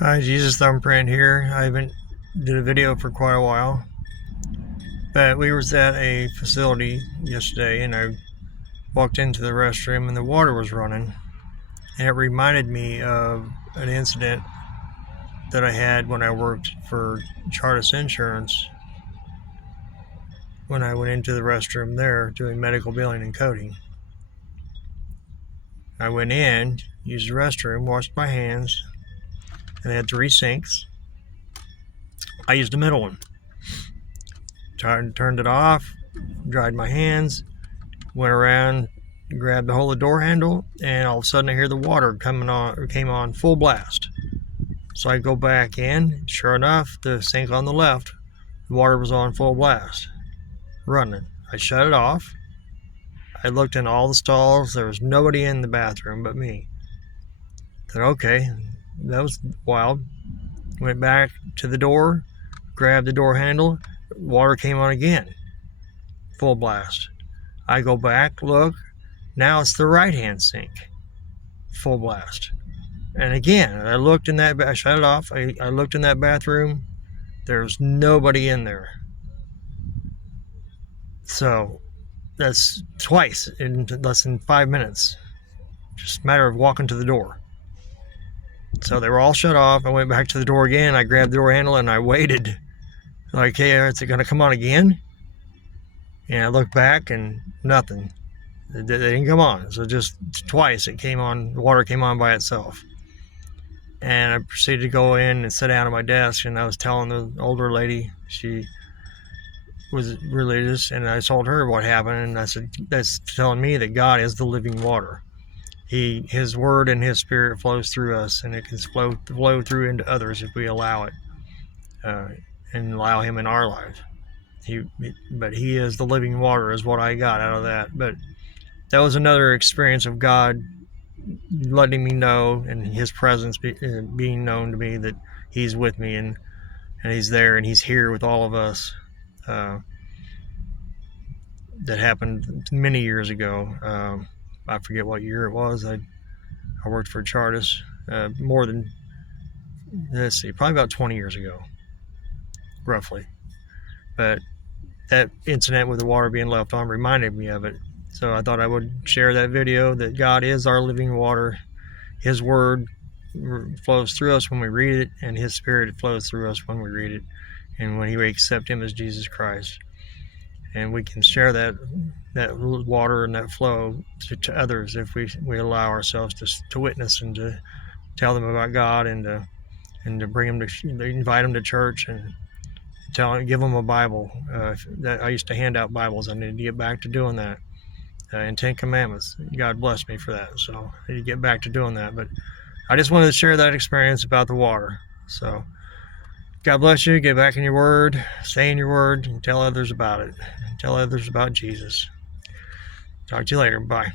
Hi, Jesus Thumbprint here. I haven't did a video for quite a while, but we was at a facility yesterday and I walked into the restroom and the water was running, and it reminded me of an incident that I had when I worked for Chartis Insurance when I went into the restroom there doing medical billing and coding. I went in, used the restroom, washed my hands, and they had 3 sinks. I used the middle one. Turned it off, dried my hands, went around, grabbed the hold of the door handle, and all of a sudden I hear the water came on full blast. So I go back in. Sure enough, the sink on the left, the water was on full blast, running. I shut it off. I looked in all the stalls. There was nobody in the bathroom but me. I said, okay, that was wild. Went back to the door, grabbed the door handle. Water came on again, full blast. I go back, look. Now it's the right-hand sink, full blast. And again, I looked in that, I shut it off. I looked in that bathroom. There was nobody in there. So that's twice in less than 5 minutes. Just a matter of walking to the door. So they were all shut off. I went back to the door again. I grabbed the door handle and I waited. Like, hey, is it going to come on again? And I looked back and nothing. They didn't come on. So just twice it came on, the water came on by itself. And I proceeded to go in and sit down at my desk, and I was telling the older lady, she was religious, and I told her what happened, and I said, that's telling me that God is the living water. His word and his spirit flows through us, and it can flow through into others if we allow it, and allow him in our life. But he is the living water is what I got out of that. But that was another experience of God letting me know, and his presence being known to me, that he's with me and he's there and he's here with all of us. That happened many years ago. I forget what year it was. I worked for Chartis more than, let's see, probably about 20 years ago, roughly. But that incident with the water being left on reminded me of it. So I thought I would share that video, that God is our living water. His word flows through us when we read it, and his spirit flows through us when we read it, and when we accept him as Jesus Christ. And we can share that water and that flow to others if we allow ourselves to witness and to tell them about God, and to bring them to invite them to church, and give them a Bible. That I used to hand out Bibles. I need to get back to doing that. And 10 Commandments. God bless me for that. So I need to get back to doing that. But I just wanted to share that experience about the water. So God bless you. Get back in your word. Stay in your word and tell others about it. Tell others about Jesus. Talk to you later. Bye.